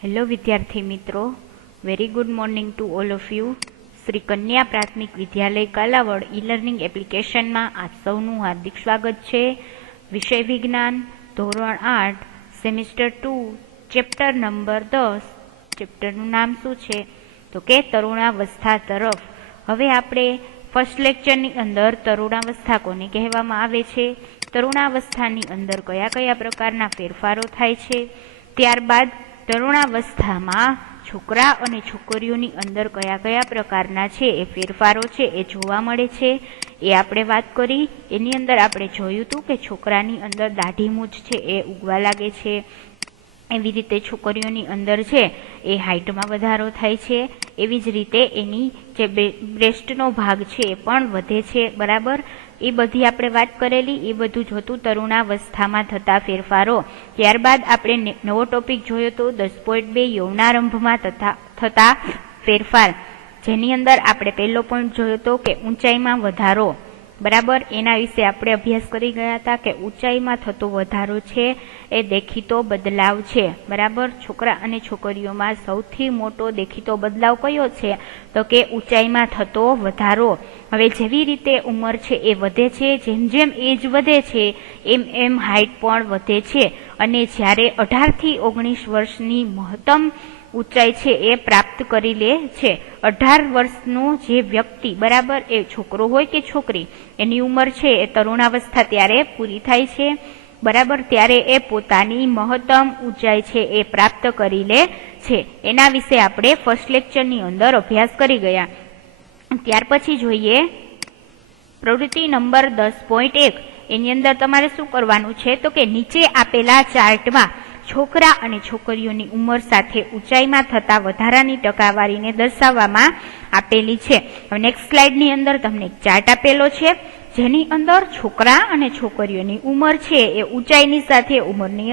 Hello વિદ્યાર્થી મિત્રો, very good morning to all of you. Shri કન્યા પ્રાથમિક વિદ્યાલય કાલાવડ ઈ લર્નિંગ એપ્લિકેશનમાં આપ સૌનું હાર્દિક સ્વાગત છે. વિષય વિજ્ઞાન, ધોરણ 8, સેમિસ્ટર 2, ચેપ્ટર નંબર 10. ચેપ્ટરનું નામ શું છે તો કે તરુણાવસ્થા તરફ. હવે આપણે ફર્સ્ટ લેક્ચરની અંદર તરુણાવસ્થા કોને કહેવામાં આવે છે, તરુણાવસ્થાની અંદર કયા કયા પ્રકારના ફેરફારો થાય છે, ત્યારબાદ તરુણાવસ્થામાં છોકરા અને છોકરીઓની અંદર કયા કયા પ્રકારના છે એ ફેરફારો છે એ જોવા મળે છે એ આપણે વાત કરી. એની અંદર આપણે જોયું હતું કે છોકરાની અંદર દાઢી મૂછ છે એ ઉગવા લાગે છે, એવી રીતે છોકરીઓની અંદર છે એ હાઇટમાં વધારો થાય છે, એવી જ રીતે એની જે બ્રેસ્ટનો ભાગ છે એ પણ વધે છે. બરાબર, એ બધી આપણે વાત કરેલી. એ બધું જોતું તરુણાવસ્થામાં થતા ફેરફારો. ત્યારબાદ આપણે નવો ટોપિક જોયો તો 10.2 યૌવનારંભમાં થતા ફેરફાર, જેની અંદર આપણે પહેલો પોઈન્ટ જોયો તો કે ઊંચાઈમાં વધારો. બરાબર, એના વિશે આપણે અભ્યાસ કરી ગયા હતા કે ઊંચાઈમાં થતો વધારો છે એ દેખીતો બદલાવ છે. બરાબર, છોકરા અને છોકરીઓમાં સૌથી મોટો દેખીતો બદલાવ કયો છે તો કે ઊંચાઈમાં થતો વધારો. હવે જેવી રીતે ઉંમર છે એ વધે છે, જેમ જેમ એજ વધે છે એમ એમ હાઇટ પણ વધે છે, અને જ્યારે 18 થી 19 વર્ષની મહત્તમ ઊંચાઈ છે એ પ્રાપ્ત કરી લે છે. 18 વર્ષનો જે વ્યક્તિ, બરાબર, એ છોકરો હોય કે છોકરી, એની ઉંમર છે એ તરુણાવસ્થા ત્યારે પૂરી થાય છે. બરાબર, ત્યારે એ પોતાની મહત્તમ ઊંચાઈ છે એ પ્રાપ્ત કરી લે છે. એના વિશે આપણે ફર્સ્ટ લેક્ચરની અંદર અભ્યાસ કરી ગયા. ત્યાર પછી જોઈએ પ્રવૃત્તિ નંબર 10.1. એની અંદર તમારે શું કરવાનું છે તો કે નીચે આપેલા ચાર્ટમાં છોકરા અને છોકરીઓની ઉંમર સાથે ઊંચાઈમાં થતા વધારાની ટકાવારીને દર્શાવવામાં આપેલી છે. હવે નેક્સ્ટ સ્લાઇડની અંદર તમને એક ચાર્ટ આપેલો છે, જેની અંદર છોકરા અને છોકરીઓની ઉંમર છે એ ઊંચાઈની સાથે ઉંમરની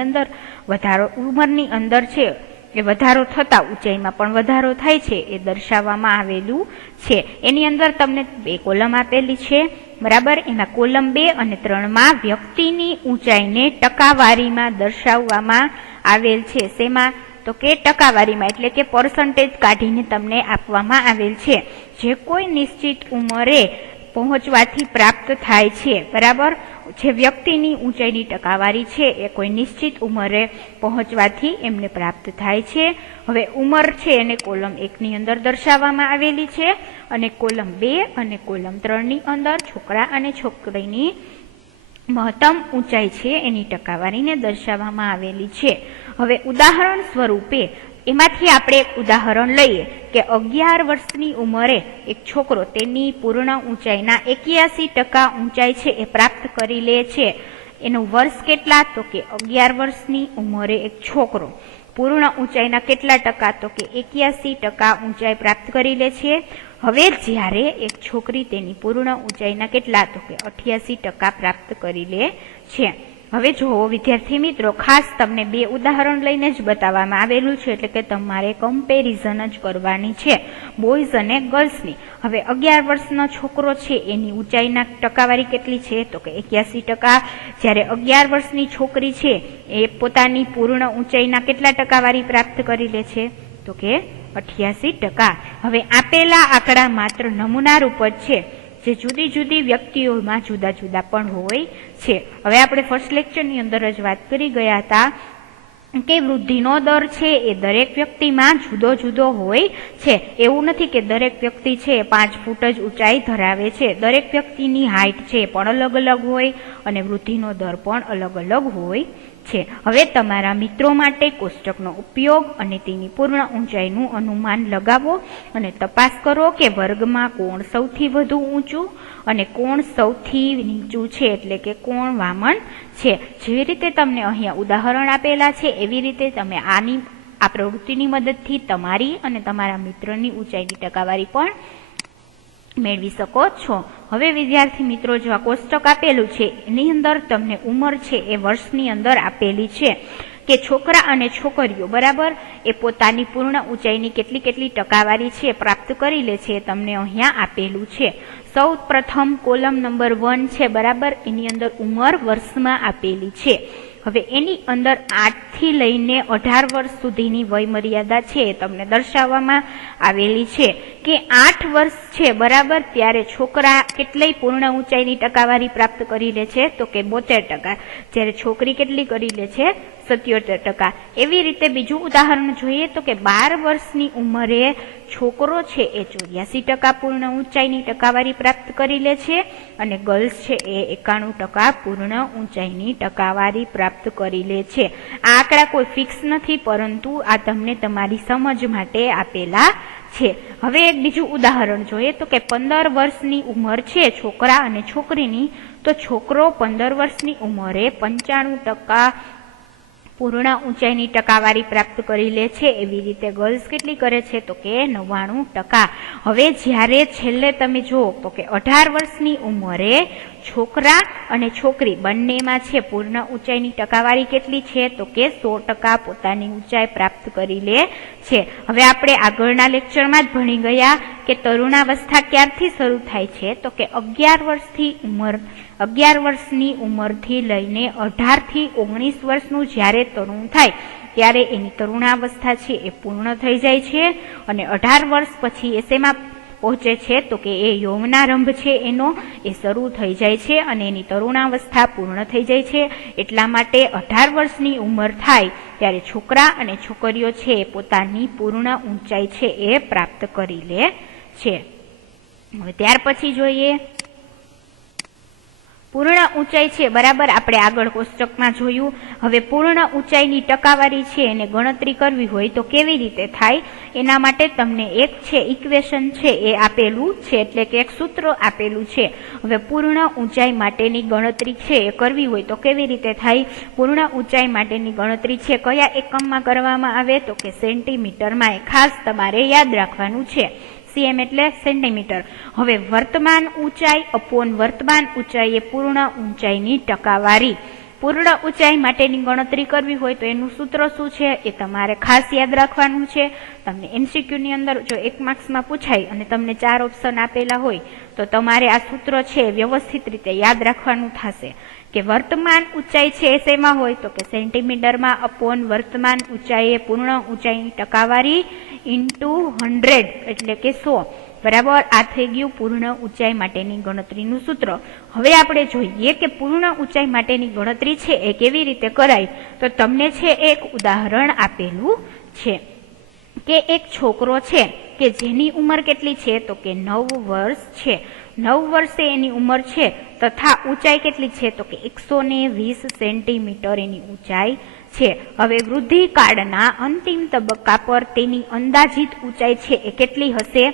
અંદર છે એ વધારો થતા ઊંચાઈમાં પણ વધારો થાય છે એ દર્શાવવામાં આવેલું છે. એની અંદર તમને 2 કોલમ આપેલી છે. બરાબર, એમાં કોલમ 2 અને 3માં વ્યક્તિની ઊંચાઈને ટકાવારીમાં દર્શાવવામાં આવેલ છે. શેમાં તો કે ટકાવારીમાં, એટલે કે પર્સન્ટેજ કાઢીને તમને આપવામાં આવેલ છે, જે કોઈ નિશ્ચિત ઉંમરે પહોંચવાથી પ્રાપ્ત થાય છે. બરાબર, જે વ્યક્તિની ઊંચાઈની ટકાવારી છે એ કોઈ નિશ્ચિત ઉંમરે પહોંચવાથી એમને પ્રાપ્ત થાય છે. હવે ઉંમર છે એને કોલમ 1ની અંદર દર્શાવવામાં આવેલી છે, અને કોલમ 2 અને કોલમ 3ની અંદર છોકરા અને છોકરીની મહત્તમ ઊંચાઈ છે એની ટકાવારીને દર્શાવવામાં આવેલી છે. હવે ઉદાહરણ સ્વરૂપે એમાંથી આપણે એક ઉદાહરણ લઈએ કે 11 વર્ષની ઉંમરે એક છોકરો તેની પૂર્ણ ઊંચાઈના 81% ઊંચાઈ છે એ પ્રાપ્ત કરી લે છે. એનું વર્ષ કેટલા તો કે 11 વર્ષની ઉંમરે એક છોકરો પૂર્ણ ઊંચાઈના કેટલા ટકા તો કે 81% ઊંચાઈ પ્રાપ્ત કરી લે છે. હવે જ્યારે એક છોકરી તેની પૂર્ણ ઊંચાઈના કેટલા તો કે 88% પ્રાપ્ત કરી લે છે. હવે જુઓ વિદ્યાર્થી મિત્રો, ખાસ તમને 2 ઉદાહરણ લઈને જ બતાવવામાં આવેલું છે, એટલે કે તમારે કમ્પેરિઝન જ કરવાની છે બોયઝ અને ગર્લ્સની. હવે 11 વર્ષનો છોકરો છે એની ઊંચાઈના ટકાવારી કેટલી છે તો કે 81%, જ્યારે 11 વર્ષની છોકરી છે એ પોતાની પૂર્ણ ઊંચાઈના કેટલા ટકાવારી પ્રાપ્ત કરી લે છે તો કે 88%. હવે આપેલા આંકડા માત્ર નમૂના રૂપ જ છે, જે જુદી જુદી વ્યક્તિઓમાં જુદા જુદા પણ હોય છે. હવે આપણે ફર્સ્ટ લેક્ચરની અંદર જ વાત કરી ગયા હતા કે વૃદ્ધિનો દર છે એ દરેક વ્યક્તિમાં જુદો જુદો હોય છે. એવું નથી કે દરેક વ્યક્તિ છે 5 ફૂટ જ ઊંચાઈ ધરાવે છે. દરેક વ્યક્તિની હાઇટ છે એ પણ અલગ અલગ હોય, અને વૃદ્ધિનો દર પણ અલગ અલગ હોય છે. હવે તમારા મિત્રો માટે કોષ્ટકનો ઉપયોગ અને તેની પૂર્ણ ઊંચાઈનું અનુમાન લગાવો અને તપાસ કરો કે વર્ગમાં કોણ સૌથી વધુ ઊંચું અને કોણ સૌથી નીચું છે, એટલે કે કોણ વામન છે. જેવી રીતે તમને અહીંયા ઉદાહરણ આપેલા છે એવી રીતે તમે આ પ્રવૃત્તિની મદદથી તમારી અને તમારા મિત્રની ઊંચાઈની ટકાવારી પણ મેળવી શકો છો. હવે વિદ્યાર્થી મિત્રો, જો આ કોષ્ટક આપેલું છે એની અંદર તમને ઉંમર છે એ વર્ષની અંદર આપેલી છે કે છોકરા અને છોકરીઓ, બરાબર, એ પોતાની પૂર્ણ ઊંચાઈની કેટલી ટકાવારી છે પ્રાપ્ત કરી લે છે, તમને અહીંયા આપેલું છે. સૌ પ્રથમ કોલમ નંબર 1 છે, બરાબર, એની અંદર ઉંમર વર્ષમાં આપેલી છે. હવે એની અંદર 8 થી લઈને 18 વર્ષ સુધીની વય મર્યાદા છે એ તમને દર્શાવવામાં આવેલી છે કે 8 વર્ષ છે બરાબર, ત્યારે છોકરા કેટલી પૂર્ણ ઊંચાઈની ટકાવારી પ્રાપ્ત કરી લે છે તો કે 72%, જ્યારે છોકરી કેટલી કરી લે છે 77%. એવી રીતે બીજું ઉદાહરણ જોઈએ તો કે 12 વર્ષની ઉંમરે છોકરો છે એ 84% પૂર્ણ ઊંચાઈની ટકાવારી પ્રાપ્ત કરી લે છે અને ગર્લ્સ છે એ 91% પૂર્ણ ઊંચાઈની ટકાવારી પ્રાપ્ત કરી લે છે. આ આંકડા કોઈ ફિક્સ નથી, પરંતુ આ તમને તમારી સમજ માટે આપેલા છે. હવે એક બીજું ઉદાહરણ જોઈએ તો કે 15 વર્ષની ઉંમર છે છોકરા અને છોકરીની, તો છોકરો 15 વર્ષની ઉંમરે 95% પૂર્ણ ઊંચાઈની ટકાવારી પ્રાપ્ત કરી લે છે. એવી રીતે ગર્લ્સ કેટલી કરે છે તો કે 99%. હવે જ્યારે છેલ્લે તમે જુઓ તો કે 18 વર્ષની ઉંમરે છોકરા અને છોકરી બંનેમાં છે પૂર્ણ ઊંચાઈની ટકાવારી કેટલી છે તો કે 100% પોતાની ઊંચાઈ પ્રાપ્ત કરી લે છે. હવે આપણે આગળના લેક્ચરમાં જ ભણી ગયા કે તરુણાવસ્થા ક્યારથી શરૂ થાય છે તો કે 11 વર્ષની ઉંમરથી લઈને 18 થી 19 વર્ષનું જ્યારે તરુણ થાય ત્યારે એની તરુણાવસ્થા છે એ પૂર્ણ થઈ જાય છે અને 18 વર્ષ પછી એ શેમાં પહોંચે છે તો કે એ યૌવનારંભ છે એનો એ શરૂ થઈ જાય છે અને એની તરુણાવસ્થા પૂર્ણ થઈ જાય છે. એટલા માટે 18 વર્ષની ઉંમર થાય ત્યારે છોકરા અને છોકરીઓ છે એ પોતાની પૂર્ણ ઊંચાઈ છે એ પ્રાપ્ત કરી લે છે. હવે ત્યાર પછી જોઈએ પૂર્ણ ઊંચાઈ છે બરાબર, આપણે આગળ કોષ્ટકમાં જોયું. હવે પૂર્ણ ઊંચાઈની ટકાવારી છે એને ગણતરી કરવી હોય તો કેવી રીતે થાય, એના માટે તમને એક છે ઇક્વેશન છે એ આપેલું છે, એટલે કે એક સૂત્ર આપેલું છે. હવે પૂર્ણ ઊંચાઈ માટેની ગણતરી છે એ કરવી હોય તો કેવી રીતે થાય, પૂર્ણ ઊંચાઈ માટેની ગણતરી છે કયા એકમમાં કરવામાં આવે તો કે સેન્ટીમીટરમાં. એ ખાસ તમારે યાદ રાખવાનું છે. cm એટલે સેન્ટીમીટર. હવે વર્તમાન ઊંચાઈ અપોન વર્તમાન ઊંચાઈ એ પૂર્ણ ઊંચાઈની ટકાવારી. પૂર્ણ ઊંચાઈ માટેની ગણતરી કરવી હોય તો એનું સૂત્ર શું છે એ તમારે ખાસ યાદ રાખવાનું છે. તમને MCQ ની અંદર જો 1 માર્ક્સમાં પૂછાય અને તમને 4 ઓપ્શન આપેલા હોય તો તમારે આ સૂત્ર છે વ્યવસ્થિત રીતે યાદ રાખવાનું થશે કે વર્તમાન ઊંચાઈ છે એ શેમાં હોય તો કે સેન્ટીમીટરમાં અપોન વર્તમાન ઊંચાઈ એ પૂર્ણ ઊંચાઈની ટકાવારી ઇન્ટુ 100 એટલે કે 100 બરાબર. આ થઈ ગયું પૂર્ણ ઊંચાઈ માટેની ગણતરીનું સૂત્ર. હવે આપણે જોઈએ કે પૂર્ણ ઊંચાઈ માટેની ગણતરી છે એ કેવી રીતે કરાય, તો તમને છે એક ઉદાહરણ આપેલું છે કે એક છોકરો છે કે જેની ઉંમર કેટલી છે તો કે 9 વર્ષ છે. 9 વર્ષે એની ઉંમર છે તથા ઊંચાઈ કેટલી છે તો કે 120 સેન્ટીમીટર એની ઊંચાઈ છે. હવે વૃદ્ધિકાળના અંતિમ તબક્કા પર તેની અંદાજિત ઊંચાઈ છે એ કેટલી હશે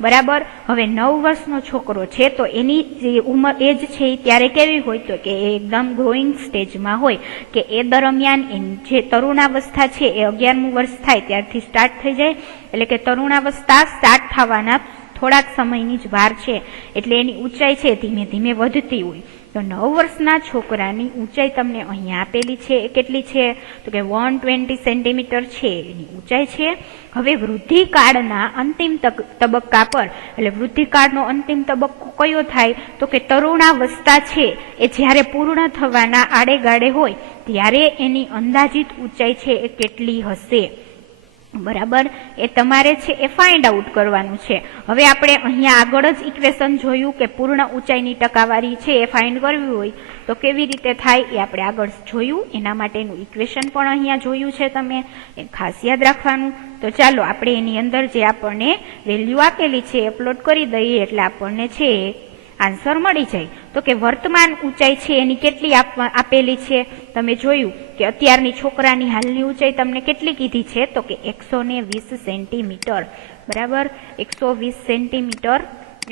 બરાબર. હવે 9 વર્ષનો છોકરો છે તો એની જે ઉંમર એજ છે એ ત્યારે કેવી હોય તો કે એકદમ ગ્રોઈંગ સ્ટેજમાં હોય, કે એ દરમિયાન એની જે તરુણાવસ્થા છે એ 11મું વર્ષ થાય ત્યારથી સ્ટાર્ટ થઈ જાય, એટલે કે તરુણાવસ્થા સ્ટાર્ટ થવાના થોડાક સમયની જ વાર છે, એટલે એની ઊંચાઈ છે ધીમે ધીમે વધતી હોય. તો 9 વર્ષના છોકરાની ઊંચાઈ તમને અહીંયા આપેલી છે એ કેટલી છે તો કે 120 સેન્ટીમીટર છે એની ઊંચાઈ છે. હવે વૃદ્ધિકાળના અંતિમ તબક્કા પર, એટલે વૃદ્ધિકાળનો અંતિમ તબક્કો કયો થાય તો કે તરુણાવસ્થા છે એ જ્યારે પૂર્ણ થવાના આડેગાડે હોય ત્યારે એની અંદાજિત ઊંચાઈ છે એ કેટલી હશે બરાબર. એ તમારે છે એ ફાઇન્ડ આઉટ કરવાનું છે. હવે આપણે અહીંયા આગળ જ ઇક્વેશન જોયું કે પૂર્ણ ઊંચાઈની ટકાવારી છે એ ફાઇન્ડ કરવી હોય તો કેવી રીતે થાય એ આપણે આગળ જોયું. એના માટેનું ઇક્વેશન પણ અહીંયા જોયું છે તમે, એ ખાસ યાદ રાખવાનું. તો ચાલો આપણે એની અંદર જે આપણને વેલ્યુ આપેલી છે એ પ્લોટ કરી દઈએ એટલે આપણને છે આન્સર મળી જાય. તો કે વર્તમાન ઊંચાઈ છે એની કેટલી આપેલી છે, તમે જોયું કે અત્યારની છોકરાની હાલની ઊંચાઈ તમને કેટલી કીધી છે તો કે 120 સેન્ટીમીટર બરાબર. 120 સેન્ટીમીટર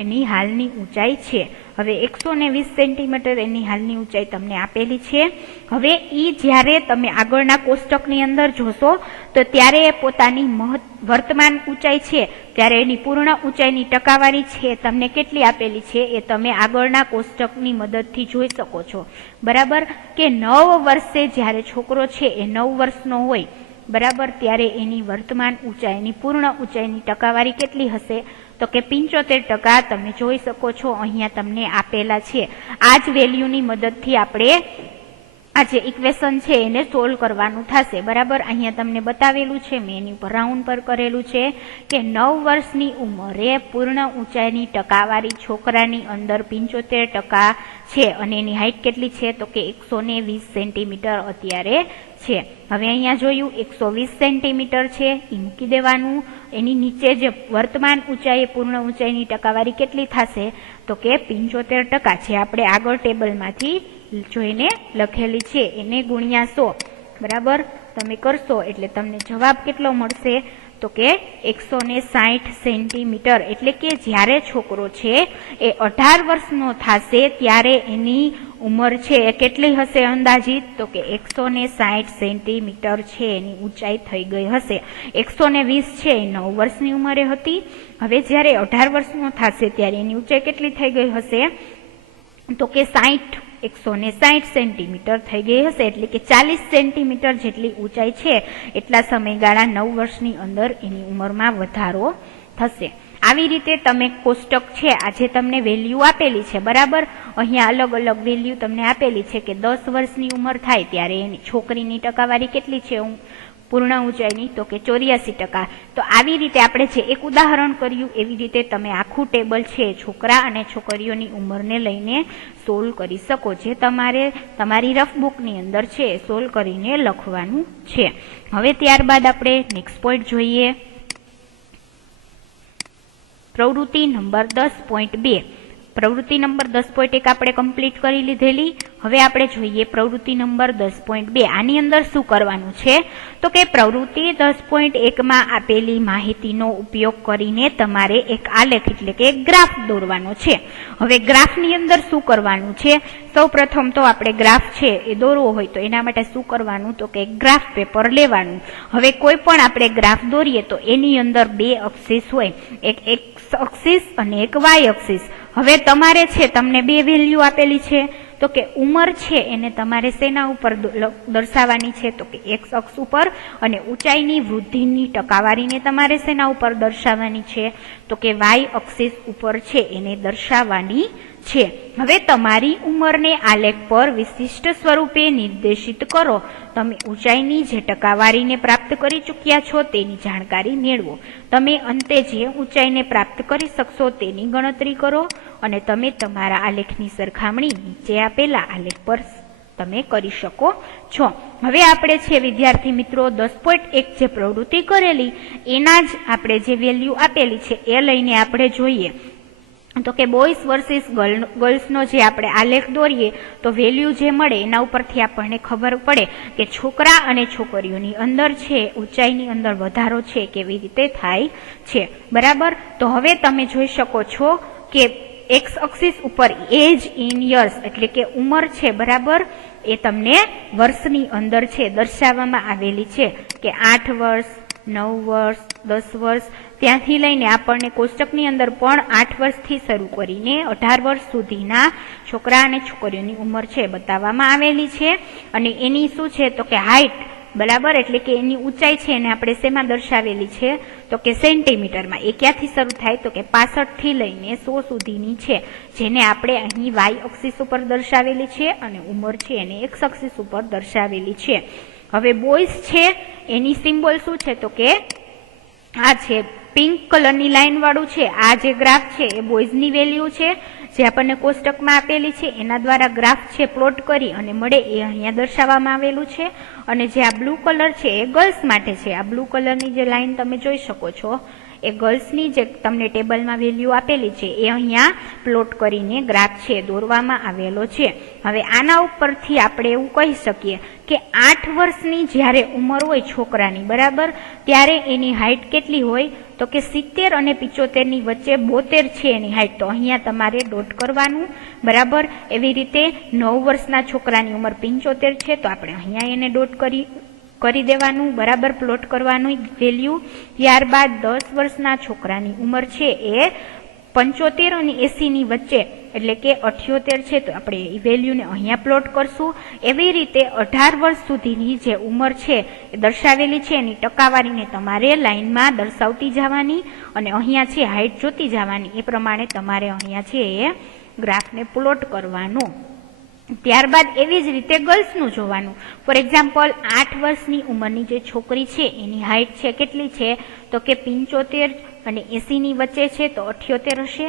એની હાલની ઊંચાઈ છે. હવે 120 સેન્ટીમીટર એની હાલની ઊંચાઈ તમને આપેલી છે. હવે ઈ જ્યારે તમે આગળના કોષ્ટકની અંદર જોશો તો ત્યારે એ પોતાની વર્તમાન ઊંચાઈ છે ત્યારે એની પૂર્ણ ઊંચાઈની ટકાવારી છે તમને કેટલી આપેલી છે એ તમે આગળના કોષ્ટકની મદદથી જોઈ શકો છો બરાબર. કે 9 વર્ષે જ્યારે છોકરો છે એ 9 વર્ષનો હોય બરાબર, ત્યારે એની વર્તમાન ઊંચાઈની પૂર્ણ ઊંચાઈની ટકાવારી કેટલી હશે તો કે 75%. તમે જોઈ શકો છો અહીંયા તમને આપેલા છે. આ જ વેલ્યુની મદદથી આપણે આ જે ઇક્વેશન છે એને સોલ્વ કરવાનું થશે, બરાબર. અહીંયા તમને બતાવેલું છે, મેં એની ઉપર રાઉન્ડ પર કરેલું છે કે 9 વર્ષની ઉંમરે પૂર્ણ ઊંચાઈની ટકાવારી છોકરાની અંદર 75% છે અને એની હાઈટ કેટલી છે તો કે 120 સેન્ટીમીટર અત્યારે છે. હવે અહીંયા જોયું 120 સેન્ટીમીટર છે એ મૂકી દેવાનું. એની નીચે જે વર્તમાન ઊંચાઈ પૂર્ણ ઊંચાઈની ટકાવારી કેટલી થશે તો કે 75%, જે આપણે આગળ ટેબલમાંથી જોઈને લખેલી છે એને ગુણ્યા 100, બરાબર. તમે કરશો એટલે તમને જવાબ કેટલો મળશે તો કે 160 સેન્ટીમીટર. એટલે કે જ્યારે છોકરો છે એ 18 વર્ષનો થશે ત્યારે એની ઉંમર છે એ કેટલી હશે અંદાજિત તો કે 160 સેન્ટીમીટર છે એની ઊંચાઈ થઈ ગઈ હશે. 120 છે એ 9 વર્ષની ઉંમરે હતી. હવે જ્યારે 18 વર્ષનો થશે ત્યારે એની ઊંચાઈ કેટલી થઈ ગઈ હશે તો કે 160 સેન્ટીમીટર થઈ ગઈ હશે. એટલે કે 40 સેન્ટીમીટર જેટલી ઊંચાઈ છે એટલા સમયગાળા 9 વર્ષની અંદર એની ઉંમરમાં વધારો થશે. આવી રીતે તમે કોષ્ટક છે આજે તમને વેલ્યુ આપેલી છે, બરાબર. અહીંયા અલગ અલગ વેલ્યુ તમને આપેલી છે કે 10 વર્ષની ઉંમર થાય ત્યારે એની છોકરીની ટકાવારી કેટલી છે પૂર્ણ ઊંચાઈની તો કે 84%. તો આવી રીતે આપણે જે એક ઉદાહરણ કર્યું એવી રીતે તમે આખું ટેબલ છે છોકરા અને છોકરીઓની ઉંમરને લઈને સોલ્વ કરી શકો, જે તમારે તમારી રફ બુકની અંદર છે સોલ્વ કરીને લખવાનું છે. હવે ત્યારબાદ આપણે નેક્સ્ટ પોઈન્ટ જોઈએ, પ્રવૃત્તિ નંબર 10.2. પ્રવૃત્તિ નંબર 10.1 આપણે કમ્પ્લીટ કરી લીધેલી. હવે આપણે જોઈએ પ્રવૃત્તિ નંબર 10.2. આની અંદર શું કરવાનું છે તો કે પ્રવૃત્તિ 10.1 માં આપેલી માહિતીનો ઉપયોગ કરીને તમારે એક આલેખ એટલે કે એક ગ્રાફ દોરવાનો છે. હવે ગ્રાફની અંદર શું કરવાનું છે, સૌ પ્રથમ તો આપણે ગ્રાફ છે એ દોરવો હોય તો એના માટે શું કરવાનું તો કે ગ્રાફ પેપર લેવાનું. હવે કોઈ પણ આપણે ગ્રાફ દોરીએ તો એની અંદર 2 અક્ષિસ હોય, એક એક્સ અક્ષિસ અને એક વાય અક્ષિસ. હવે તમારે છે તમને 2 વેલ્યુ આપેલી છે તો કે ઉંમર છે એને તમારે શેના ઉપર દર્શાવવાની છે તો કે એક્સ અક્ષ ઉપર, અને ઊંચાઈની વૃદ્ધિની ટકાવારીને તમારે શેના ઉપર દર્શાવવાની છે તો કે વાય અક્ષિસ ઉપર છે એને દર્શાવવાની છે. હવે તમારી ઉંમરને આલેખ પર વિશિષ્ટ સ્વરૂપે નિર્દેશિત કરો. તમે ઊંચાઈની જે ટકાવારીને પ્રાપ્ત કરી ચૂક્યા છો તેની જાણકારી મેળવો. તમે અંતે જે ઊંચાઈને પ્રાપ્ત કરી શકશો તેની ગણતરી કરો અને તમે તમારા આલેખની સરખામણી નીચે આપેલા આલેખ પર તમે કરી શકો છો. હવે આપણે છે વિદ્યાર્થી મિત્રો 10.1 જે પ્રવૃત્તિ કરેલી એના જ આપણે જે વેલ્યુ આપેલી છે એ લઈને આપણે જોઈએ તો કે બોયઝ વર્સિસ ગર્લ્સનો જે આપણે આલેખ દોરીએ તો વેલ્યુ જે મળે એના ઉપરથી આપણને ખબર પડે કે છોકરા અને છોકરીઓની અંદર છે ઊંચાઈની અંદર વધારો છે કેવી રીતે થાય છે, બરાબર. તો હવે તમે જોઈ શકો છો કે એક્સ અક્ષિસ ઉપર એજ ઇન યર્સ એટલે કે ઉંમર છે, બરાબર, એ તમને વર્ષની અંદર છે દર્શાવવામાં આવેલી છે કે 8 વર્ષ, 9 વર્ષ, 10 વર્ષ, ત્યાંથી લઈને આપણને કોષ્ટકની અંદર પણ 8 વર્ષથી શરૂ કરીને 18 વર્ષ સુધીના છોકરા અને છોકરીઓની ઉંમર છે બતાવવામાં આવેલી છે. અને એની શું છે તો કે હાઈટ, બરાબર, એટલે કે એની ઊંચાઈ છે એને આપણે શેમાં દર્શાવેલી છે તો કે સેન્ટીમીટરમાં. એ ક્યાંથી શરૂ થાય તો કે 65 થી લઈને 100 સુધીની છે, જેને આપણે અહીં વાય અક્ષિસ ઉપર દર્શાવેલી છે અને ઉંમર છે એને એક્સ અક્ષિસ ઉપર દર્શાવેલી છે. હવે બોયઝ છે એની સિમ્બોલ શું છે તો કે આ છે પિંક કલરની લાઈન વાળું છે. આ જે ગ્રાફ છે એ બોયઝની વેલ્યુ છે જે આપણને કોષ્ટકમાં આપેલી છે એના દ્વારા ગ્રાફ છે પ્લોટ કરી અને મળે એ અહીંયા દર્શાવવામાં આવેલું છે. અને જે આ બ્લુ કલર છે એ ગર્લ્સ માટે છે. આ બ્લુ કલરની જે લાઈન તમે જોઈ શકો છો એ ગર્લ્સની જે તમને ટેબલમાં વેલ્યુ આપેલી છે એ અહીંયા પ્લોટ કરીને ગ્રાફ છે દોરવામાં આવેલો છે. હવે આના ઉપરથી આપણે એવું કહી શકીએ કે 8 વર્ષની જ્યારે ઉંમર હોય છોકરાની, બરાબર, ત્યારે એની હાઈટ કેટલી હોય તો કે 70 અને 75 ની વચ્ચે 72 છે એની હાઈટ. તો અહીંયા તમારે ડોટ કરવાનું, બરાબર. એવી રીતે 9 વર્ષના છોકરાની ઉંમર 75 છે તો આપણે અહીંયા એને ડોટ કરી દેવાનું, બરાબર, પ્લોટ કરવાનું વેલ્યુ. ત્યારબાદ 10 વર્ષના છોકરાની ઉંમર છે એ 75 અને 80 ની વચ્ચે એટલે કે 78 છે તો આપણે એ વેલ્યુને અહીંયા પ્લોટ કરશું. એવી રીતે 18 વર્ષ સુધીની જે ઉંમર છે એ દર્શાવેલી છે એની ટકાવારીને તમારે લાઈનમાં દર્શાવતી જવાની અને અહીંયા છે હાઈટ જોતી જવાની. એ પ્રમાણે તમારે અહીંયા છે એ ગ્રાફને પ્લોટ કરવાનો. ત્યારબાદ એવી જ રીતે ગર્લ્સનું જોવાનું. ફોર એક્ઝામ્પલ 8 વર્ષની ઉંમરની જે છોકરી છે એની હાઇટ છે કેટલી છે તો કે 75 અને 80 ની વચ્ચે છે તો 78 હશે,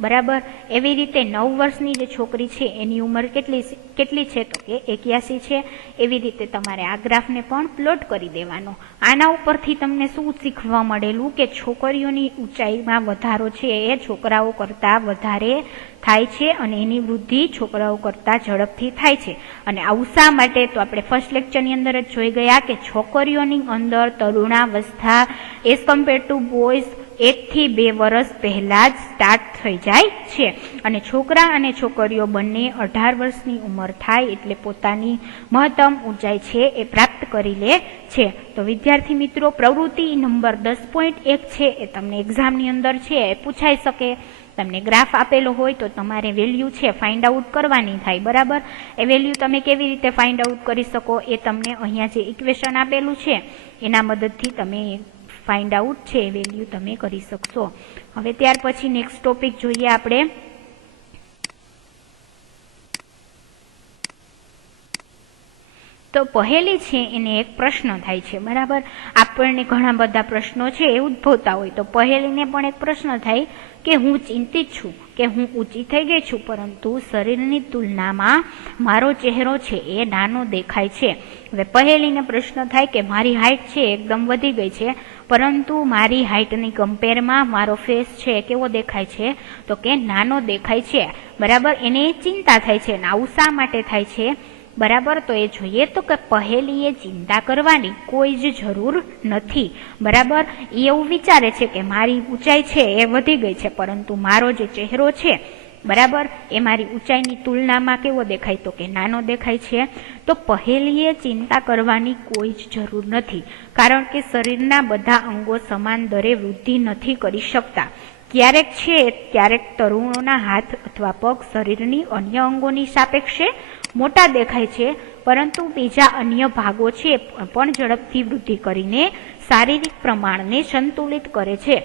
બરાબર. એવી રીતે 9 વર્ષની જે છોકરી છે એની ઉંમર કેટલી છે તો કે 81 છે. એવી રીતે તમારે આ ગ્રાફને પણ પ્લોટ કરી દેવાનો. આના ઉપરથી તમને શું શીખવા મળેલું કે છોકરીઓની ઊંચાઈમાં વધારો છે એ છોકરાઓ કરતાં વધારે થાય છે અને એની વૃદ્ધિ છોકરાઓ કરતાં ઝડપથી થાય છે. અને આવું શા માટે તો આપણે ફર્સ્ટ લેક્ચરની અંદર જ જોઈ ગયા કે છોકરીઓની અંદર તરુણાવસ્થા એઝ કમ્પેર ટુ બોયઝ 1 થી 2 વર્ષ પહેલા જ સ્ટાર્ટ થઈ જાય છે અને છોકરા અને છોકરીઓ બંને 18 વર્ષની ઉંમર થાય એટલે પોતાની મહત્તમ ઊંચાઈ છે એ પ્રાપ્ત કરી લે છે. તો વિદ્યાર્થી મિત્રો, પ્રવૃત્તિ નંબર 10.1 છે એ તમને એક્ઝામની અંદર છે એ પૂછાઈ શકે. તમને ગ્રાફ આપેલો હોય તો તમારે વેલ્યુ છે ફાઇન્ડ આઉટ કરવાની થાય, બરાબર. એ વેલ્યુ તમે કેવી રીતે ફાઇન્ડ આઉટ કરી શકો એ તમને અહીંયા જે ઇક્વેશન આપેલું છે એના મદદથી તમે ફાઇન્ડ આઉટ છે એ વેલ્યુ તમે કરી શકશો. હવે ત્યાર પછી નેક્સ્ટ ટોપિક જોઈએ આપણે. તો પહેલી છે એને એક પ્રશ્ન થાય છે, બરાબર. આપણને ઘણા બધા પ્રશ્નો છે એ ઉદ્ભવતા હોય તો પહેલીને પણ એક પ્રશ્ન થાય કે હું ચિંતિત છું કે હું ઊંચી થઈ ગઈ છું પરંતુ શરીરની તુલનામાં મારો ચહેરો છે એ નાનો દેખાય છે. હવે પહેલીને પ્રશ્ન થાય કે મારી હાઇટ છે એકદમ વધી ગઈ છે પરંતુ મારી હાઇટની કમ્પેરમાં મારો ફેસ છે કેવો દેખાય છે તો કે નાનો દેખાય છે, બરાબર. એને ચિંતા થાય છે. આવું શા માટે થાય છે, બરાબર. તો એ જોઈએ તો કે પહેલીએ ચિંતા કરવાની કોઈ જ જરૂર નથી, બરાબર. એ એવું વિચારે છે કે મારી ઊંચાઈ છે એ વધી ગઈ છે પરંતુ મારો જે ચહેરો છે, બરાબર, એ મારી ઊંચાઈની તુલનામાં કેવો દેખાય તો કે નાનો દેખાય છે. તો પહેલીએ ચિંતા કરવાની કોઈ જ જરૂર નથી કારણ કે શરીરના બધા અંગો સમાન દરે વૃદ્ધિ નથી કરી શકતા. ક્યારેક છે ક્યારેક તરુણોના હાથ અથવા પગ શરીરની અન્ય અંગોની સાપેક્ષે મોટા દેખાય છે પરંતુ બીજા અન્ય ભાગો છે પણ ઝડપથી વૃદ્ધિ કરીને શારીરિક પ્રમાણને સંતુલિત કરે છે.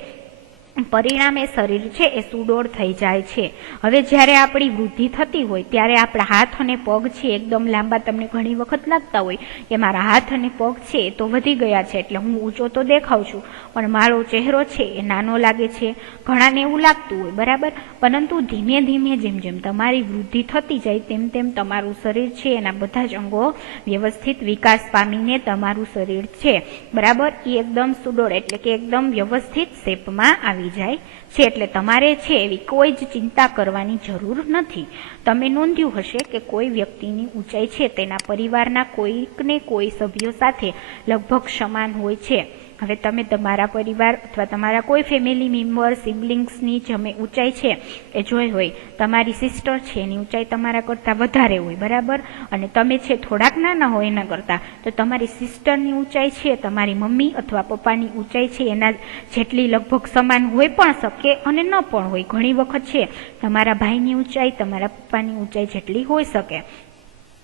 પરિણામે શરીર છે એ સુડોળ થઈ જાય છે. હવે જ્યારે આપણી વૃદ્ધિ થતી હોય ત્યારે આપણા હાથ અને પગ છે એકદમ લાંબા તમને ઘણી વખત લાગતા હોય કે મારા હાથ અને પગ છે એ તો વધી ગયા છે એટલે હું ઊંચો તો દેખાઉં છું પણ મારો ચહેરો છે એ નાનો લાગે છે. ઘણાને એવું લાગતું હોય, બરાબર. પરંતુ ધીમે ધીમે જેમ જેમ તમારી વૃદ્ધિ થતી જાય તેમ તેમ તમારું શરીર છે એના બધા જ અંગો વ્યવસ્થિત વિકાસ પામીને તમારું શરીર છે, બરાબર, એ એકદમ સુડોળ એટલે કે એકદમ વ્યવસ્થિત શેપમાં આવી જાય છે. એટલે તમારે છે એવી કોઈ જ ચિંતા કરવાની જરૂર નથી. તમે નોંધ્યું હશે કે કોઈ વ્યક્તિની ઊંચાઈ છે તેના પરિવારના કોઈકને કોઈ સભ્યો સાથે લગભગ સમાન હોય છે. હવે તમે તમારા પરિવાર અથવા તમારા કોઈ ફેમિલી મેમ્બર સિબલિંગ્સની જમે ઊંચાઈ છે એ જોઈ હોય. તમારી સિસ્ટર છે એની ઊંચાઈ તમારા કરતાં વધારે હોય, બરાબર, અને તમે છે થોડાક નાના હોય એના કરતાં તો તમારી સિસ્ટરની ઊંચાઈ છે તમારી મમ્મી અથવા પપ્પાની ઊંચાઈ છે એના જેટલી લગભગ સમાન હોય પણ શકે અને ન પણ હોય. ઘણી વખત છે તમારા ભાઈની ઊંચાઈ તમારા પપ્પાની ઊંચાઈ જેટલી હોઈ શકે.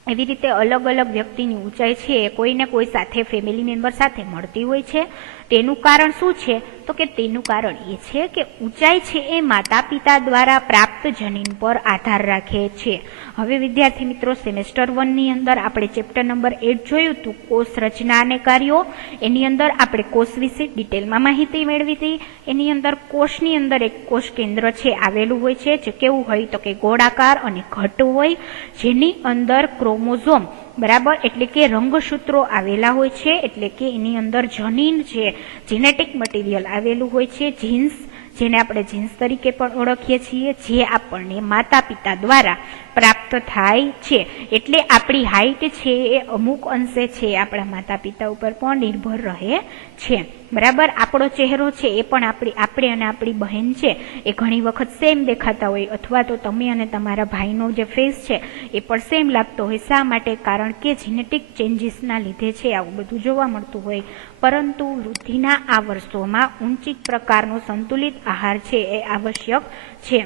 એવી રીતે અલગ અલગ વ્યક્તિની ઊંચાઈ છે એ કોઈને કોઈ સાથે ફેમિલી મેમ્બર સાથે મળતી હોય છે. તેનું કારણ શું છે તો કે તેનું કારણ એ છે કે ઊંચાઈ છે એ માતા પિતા દ્વારા પ્રાપ્ત જનીન પર આધાર રાખે છે. હવે વિદ્યાર્થી મિત્રો, સેમેસ્ટર 1 ની અંદર આપણે ચેપ્ટર નંબર 8 જોયું હતું કોષ રચના અને કાર્યો. એની અંદર આપણે કોષ વિશે ડિટેલમાં માહિતી મેળવી હતી. એની અંદર કોષની અંદર એક કોષ કેન્દ્ર છે આવેલું હોય છે જે કેવું હોય તો કે ગોળાકાર અને ઘટ હોય જેની અંદર ક્રોમોઝોમ, બરાબર, એટલે કે રંગસૂત્રો આવેલા હોય છે. એટલે કે એની અંદર જનીન છે જેનેટિક મટીરિયલ આવેલું હોય છે, જીન્સ, જેને આપણે જીન્સ તરીકે પણ ઓળખીએ છીએ, જે આપણને માતા પિતા દ્વારા પ્રાપ્ત થાય છે. એટલે આપણી હાઈટ છે એ અમુક અંશે છે આપણા માતા પિતા ઉપર પણ નિર્ભર રહે છે, બરાબર. આપણો ચહેરો છે એ પણ આપણે અને આપણી બહેન છે એ ઘણી વખત સેમ દેખાતા હોય અથવા તો તમે અને તમારા ભાઈનો જે ફેસ છે એ પણ સેમ લાગતો હોય. શા માટે? કારણ કે જેનેટિક ચેન્જીસના લીધે છે આવું બધું જોવા મળતું હોય. પરંતુ વૃદ્ધિના આ વર્ષોમાં ઊંચી પ્રકારનો સંતુલિત આહાર છે એ આવશ્યક છે.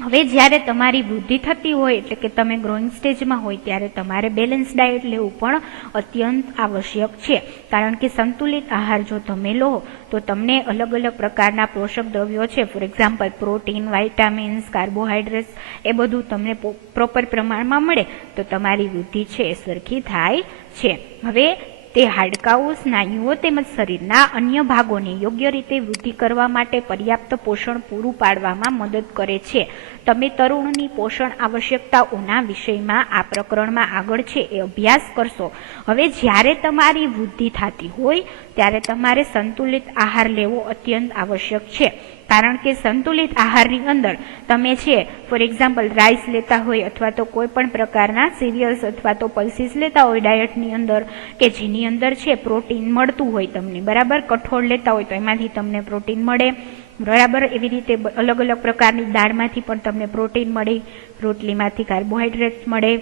હવે જ્યારે તમારી વૃદ્ધિ થતી હોય એટલે કે તમે ગ્રોઈંગ સ્ટેજમાં હોય ત્યારે તમારે બેલેન્સ ડાયટ લેવું પણ અત્યંત આવશ્યક છે, કારણ કે સંતુલિત આહાર જો તમે લો તો તમને અલગ અલગ પ્રકારના પોષક દ્રવ્યો છે, for example protein, vitamins, carbohydrates, એ બધું તમને પ્રોપર પ્રમાણમાં મળે તો તમારી વૃદ્ધિ છે એ સરખી થાય છે. હવે તે હાડકાઓ, સ્નાયુઓ તેમજ શરીરના અન્ય ભાગોની યોગ્ય રીતે વૃદ્ધિ કરવા માટે પર્યાપ્ત પોષણ પૂરું પાડવામાં મદદ કરે છે. તમે તરુણની પોષણ આવશ્યકતાઓના વિષયમાં આ પ્રકરણમાં આગળ છે એ અભ્યાસ કરશો. હવે જ્યારે તમારી વૃદ્ધિ થતી હોય ત્યારે તમારે સંતુલિત આહાર લેવો અત્યંત આવશ્યક છે, કારણ કે સંતુલિત આહારની અંદર તમે છે ફોર એક્ઝામ્પલ રાઈસ લેતા હોય અથવા તો કોઈ પણ પ્રકારના સિરિયલ્સ અથવા તો પલ્સીસ લેતા હોય ડાયટની અંદર કે જેની અંદર છે પ્રોટીન મળતું હોય તમને, બરાબર, કઠોળ લેતા હોય તો એમાંથી તમને પ્રોટીન મળે, બરાબર, એવી રીતે અલગ અલગ પ્રકારની દાળમાંથી પણ તમને પ્રોટીન મળે, રોટલીમાંથી કાર્બોહાઈડ્રેટ્સ મળે,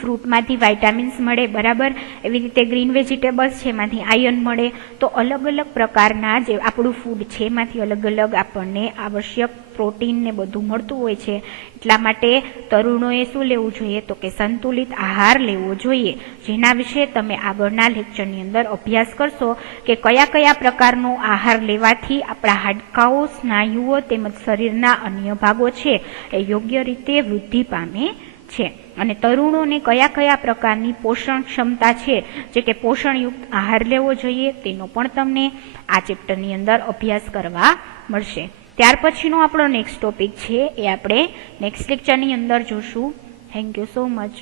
ફ્રૂટમાંથી વાઇટામિન્સ મળે, બરાબર, એવી રીતે ગ્રીન વેજીટેબલ્સ છે એમાંથી આયર્ન મળે. તો અલગ અલગ પ્રકારના જે આપણું ફૂડ છે એમાંથી અલગ અલગ આપણને આવશ્યક પ્રોટીન ને બધું મળતું હોય છે. એટલા માટે તરુણોએ શું લેવું જોઈએ તો કે સંતુલિત આહાર લેવો જોઈએ, જેના વિશે તમે આગળના લેક્ચરની અંદર અભ્યાસ કરશો કે કયા કયા પ્રકારનો આહાર લેવાથી આપણા હાડકાઓ, સ્નાયુઓ તેમજ શરીરના અન્ય ભાગો છે એ યોગ્ય રીતે વૃદ્ધિ પામે છે, અને તરુણોને કયા કયા પ્રકારની પોષણ ક્ષમતા છે જે કે પોષણયુક્ત આહાર લેવો જોઈએ તેનો પણ તમને આ ચેપ્ટરની અંદર અભ્યાસ કરવા મળશે. ત્યાર પછીનો આપણો નેક્સ્ટ ટોપિક છે એ આપણે નેક્સ્ટ લેક્ચરની અંદર જોશું. Thank you so much.